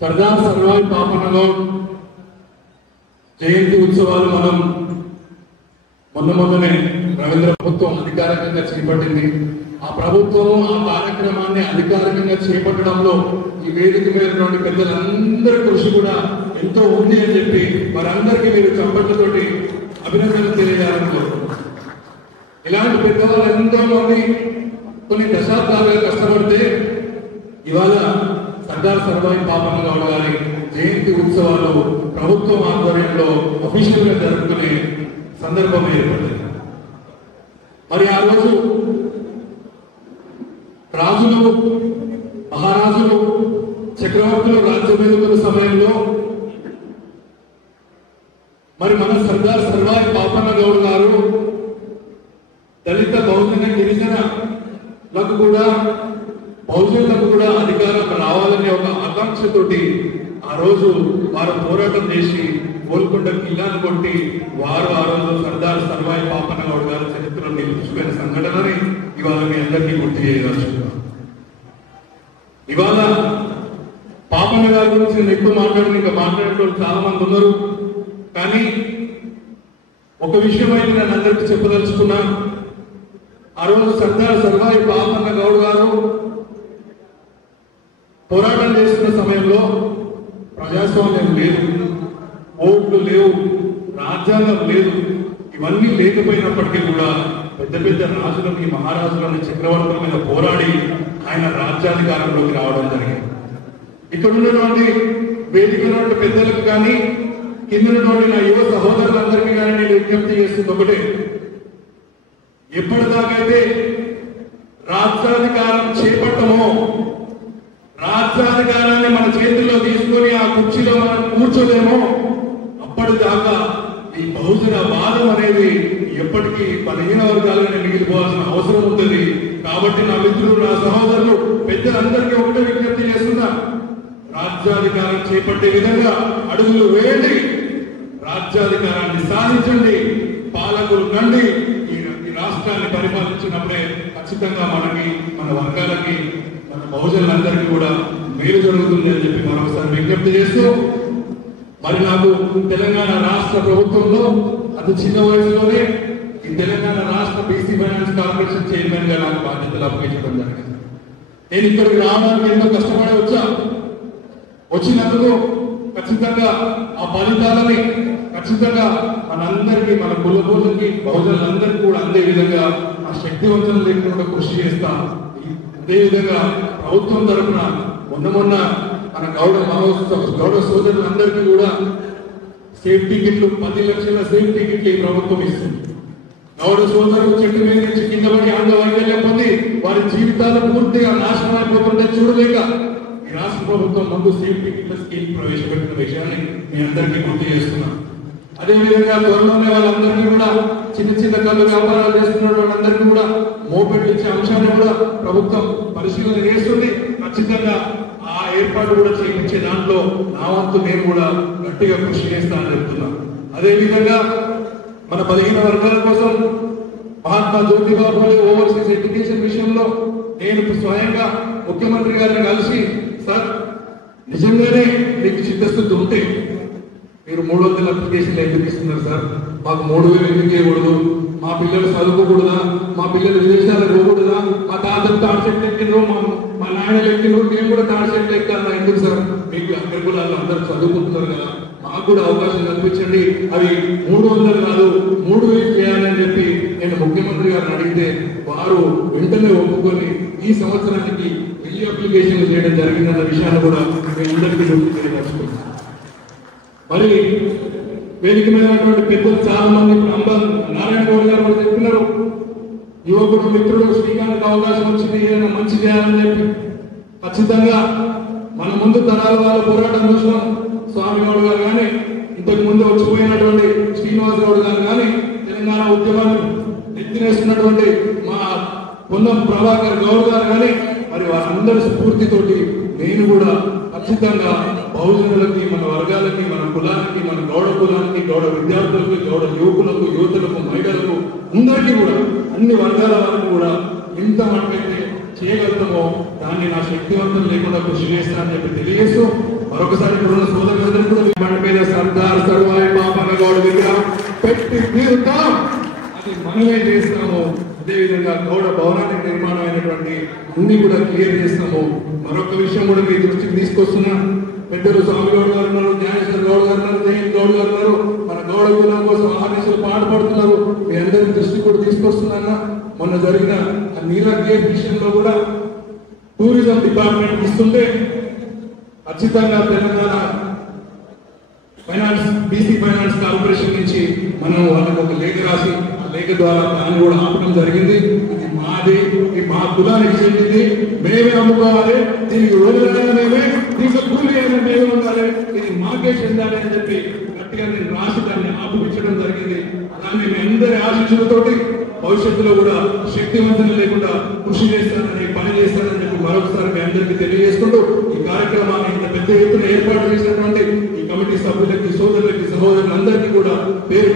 సర్దార్ సర్వాయి పాపన్న గౌడ్ జయంతి ఉత్సవాలు మనం మొన్ననే రవీంద్ర ప్రభుత్వం అధికారికంగా చేపట్టింది. ఆ ప్రభుత్వం ఆ కార్యక్రమాన్ని అధికారికంగా చేపట్టడంలో ఈ వేదిక మీద నుండి పెద్దలందరి కృషి కూడా ఎంతో ఉంది అని చెప్పి వారందరికీ మీరు చప్పట్లతోటి అభినందనలు తెలియజేయాలని కోరుకుంటున్నాను. ఇలాంటి పెద్దవాళ్ళు ఎంతో మంది కొన్ని దశాబ్దాలుగా కష్టపడితే ఇవాళ సర్దార్ సర్వాయి పాపన్న గౌడ్ గారి జయంతి ఉత్సవాలు ప్రభుత్వం ఆధ్వర్యంలో అఫీషియల్ గా జరుపుకునే సందర్భం ఏర్పడింది. మరి ఆ రోజు రాజులు, మహారాజులు, చక్రవర్తులు రాజ్యమేలుతున్న సమయంలో మరి మన సర్దార్ సర్వాయి పాపన్న గౌడ్ గారు దళిత బహుజన గిరిజనులకు కూడా అధికారం రావాలనే ఒక ఆకాంక్షతోటి ఆ రోజు వారు పోరాటం చేసి గోల్కొండ కిల్లాను కొట్టి వారు ఆ రోజు సర్దార్ సర్వాయి పాపన్న గౌడ్ గారి చరిత్రలో నిలిచిపోయిన సంఘటనని ఇవాళ మీ అందరికీ గుర్తు చేయదలుచుకున్నాను. ఇవాళ పాపన్న గారి గురించి నేను ఎక్కువ ఇంకా మాట్లాడేటోళ్ళు చాలా మంది ఉన్నారు. కానీ ఒక విషయం అయితే నేను అందరికీ చెప్పదలుచుకున్నా. ఆ రోజు సర్దార్ సర్వాయి పాపన్న గౌడ్ గారు పోరాటం చేస్తున్న సమయంలో ప్రజాస్వామ్యం లేదు, ఓట్లు లేవు, రాజ్యాంగం లేదు. ఇవన్నీ లేకపోయినప్పటికీ కూడా పెద్ద పెద్ద రాజులని, మహారాజులని, చక్రవర్తుల మీద పోరాడి ఆయన రాజ్యాధికారంలోకి రావడం జరిగింది. ఇక్కడ ఉన్నటువంటి వేదిక పెద్దలకు కానీ కిందటువంటి నా యువ సహోదరులందరికీ కానీ నేను విజ్ఞప్తి చేస్తుంది ఒకటే, ఎప్పటిదాకైతే రాజ్యాధికారం చేపట్టమో, రాజ్యాధికారాన్ని మన చేతుల్లో తీసుకొని ఆ కుర్చీలో మనం కూర్చోలేమో, అప్పటిదాకా ఈ బహుజన వాదం అనేది ఎప్పటికీ బలహీన వర్గాలనే మిగిలిపోవాల్సిన అవసరం ఉంటుంది. కాబట్టి నా మిత్రులు, నా సహోదరులు, పెద్దలందరికీ ఒకటే విజ్ఞప్తి చేస్తున్నా, రాజ్యాధికారం చేపట్టే విధంగా అడుగులు వేయండి, రాజ్యాధికారాన్ని సాధించండి, పాలకులు కండి. ఈ రాష్ట్రాన్ని పరిపాలించినప్పుడే ఖచ్చితంగా మనకి, మన వర్గాలకి, మన బహుజనులందరికీ కూడా మేలు జరుగుతుంది అని చెప్పి మరొకసారి విజ్ఞప్తి చేస్తూ, మరి నాకు తెలంగాణ రాష్ట్ర ప్రభుత్వంలో అతి చిన్న వయసులోనే ఈ తెలంగాణ రాష్ట్ర బీసీ ఫైనాన్స్ కార్పొరేషన్ చైర్మన్ గా నాకు బాధ్యతలు అప్పగించడం జరిగింది. నేను ఇక్కడికి రావడానికి ఎంతో కష్టపడి వచ్చినందుకు ఖచ్చితంగా ఆ ఫలితాలని ఖచ్చితంగా మనందరికీ, మన కులబోళ్ళకి, బహుజనులందరికీ కూడా అందే విధంగా ఆ శక్తివంతం లేకుండా కృషి చేస్తా. అదేవిధంగా ప్రభుత్వం తరఫున మొన్న మన గౌడ సోదరులందరికీ కూడా సేఫ్టీ కిట్లు, 10 లక్షల సేఫ్టీ కిట్లు ఈ ప్రభుత్వం ఇస్తుంది. గౌడ సోదరులు చెట్టు మీద నుంచి కింద పడి అంగవైకల్యం పొంది వారి జీవితాలు పూర్తిగా నాశనం అయిపోతుంటే చూడలేక ఈ రాష్ట్ర ప్రభుత్వం ముందు సేఫ్టీ కిట్ల స్కీమ్ ప్రవేశపెట్టిన విషయాన్ని మీ అందరికీ గుర్తు చేస్తున్నాం. అదేవిధంగా త్వరలోనే వాళ్ళందరినీ కూడా చిన్న కళ్ళు వ్యాపారాలు చేస్తున్న వాళ్ళందరికీ కూడా మోపెట్లు ఇచ్చే అంశాన్ని కూడా ప్రభుత్వం పరిశీలన చేస్తుంది. ఖచ్చితంగా ఆ ఏర్పాటు కూడా చేయించే దాంట్లో నా వంతు నేను కూడా గట్టిగా కృషి చేస్తానని చెప్తున్నాను. అదేవిధంగా మన 15 వర్గాల కోసం మహాత్మా జ్యోతిబా ఫులే ఓవర్సీస్ ఎడ్యుకేషన్ విషయంలో నేను స్వయంగా ముఖ్యమంత్రి గారిని కలిసి, సార్ నిజంగానే మీకు చిత్తశుద్ధి ఉంటే మీరు 300 అప్లికేషన్లు ఎందుకు ఇస్తున్నారు సార్? మాకు 3000 ఎందుకు ఇవ్వకూడదు? మా పిల్లలు చదువుకోకూడదా? మా పిల్లలు విదేశాలకు పోకూడదా? మా తాతలు తాడిచెట్లు ఎక్కినరు, మా నాయనలు ఎక్కినరు, మేము కూడా తాడిచెట్లు ఎక్కాలా? ఎందుకు సార్? మీకు అగ్రకులాలు అందరూ చదువుకుంటున్నారు కదా, మాకు కూడా అవకాశం కల్పించండి. అవి 300 కాదు 3000 చేయాలని చెప్పి నేను ముఖ్యమంత్రి గారిని అడిగితే వారు వెంటనే ఒప్పుకొని ఈ సంవత్సరానికి 1000 అప్లికేషన్లు చేయడం జరిగిందన్న విషయాన్ని కూడా మేము అందరికీ తెలియపరుచుకుంటున్నాం. మరి వేదిక మీద పెద్దలు చాలా మంది, నారాయణ గౌడ్ గారు కూడా చెప్తున్నారు, యువకుడు మిత్రుడు శ్రీకాంత్ అవకాశం వచ్చింది, ఏదైనా మంచి చేయాలని చెప్పి. ఖచ్చితంగా మన ముందు తరాల వాళ్ళ పోరాటం చూసినాం. స్వామి గౌడ్ గారు కానీ, ఇంతకు ముందు వచ్చిపోయినటువంటి శ్రీనివాస్ గౌడ్ గారు కానీ, తెలంగాణ ఉద్యమాన్ని ఎత్తినేస్తున్నటువంటి మా పొన్నం ప్రభాకర్ గౌడ్ గారు కానీ, మరి వారందరి స్ఫూర్తితోటి నేను కూడా ఖచ్చితంగా బహుజనులకి, మన వర్గాలకి, మన కులానికి, మన గౌడ కులానికి, గౌడ విద్యార్థులకు, గౌడ యువకులకు, యువతులకు, మహిళలకు, అందరికీ కూడా, అన్ని వర్గాల వారికి కూడా ఎంత మనకైతే చేయగలుగుతామో దాన్ని నా శక్తివంతం లేకుండా కృషి చేస్తా అని చెప్పి తెలియజేస్తూ మరొకసారి ఇప్పుడున్న సోదరులందరూ కూడా బండి మీద సర్దార్ సర్వాయి పాపన్న గౌడ్ విగ్రహం పెట్టి తీరుతాం అది మనమే చేస్తాము. అదేవిధంగా గౌడ భవనానికి నిర్మాణం అయినటువంటి అన్ని కూడా క్లియర్ చేస్తాము. మరొక విషయం కూడా మీ దృష్టికి తీసుకొస్తున్నా. పెద్దలు స్వామి గౌడ్ గారు ఉన్నారు, జ్ఞానేశ్వర గౌడ్ గారు ఉన్నారు, జయంత్ గౌడ్ గారు ఉన్నారు, మన గౌడ కులం కోసం ఆదేశాలు పాటుపడుతున్నారు. మీ అందరి దృష్టి కూడా తీసుకొస్తున్నా. మొన్న జరిగిన నీలా కేసు విషయంలో కూడా టూరిజం డిపార్ట్మెంట్ ఇస్తుంటే ఖచ్చితంగా Telangana finance BC finance corporation నుంచి మనం వాళ్ళకి ఒక లేఖ రాసి ఆ లేఖ ద్వారా దాన్ని కూడా ఆపడం జరిగింది. ఇది మాది, ఇది మా కులానికి చెందింది, మేమే అమ్ముకోవాలి, దీనికి రోజులైనా మేమే, దీనికి కూలి అయినా మేమే ఉండాలి, ఇది మాకే చెందాలి అని చెప్పి గట్టిగా నేను రాసి దాన్ని ఆపించడం జరిగింది. అలానే మీ అందరి ఆశీస్సులతోటి భవిష్యత్తులో కూడా శక్తివంతం లేకుండా కృషి చేస్తానని పని చేస్తానని చెప్పి మరొకసారి మీ అందరికీ తెలియజేసుకుంటూ ఈ కార్యక్రమాన్ని ఇంత పెద్ద ఎత్తున ఏర్పాటు చేసినటువంటి ఈ కమిటీ సభ్యులకి, సోదరులకి, సహోదరులందరికీ కూడా పేరు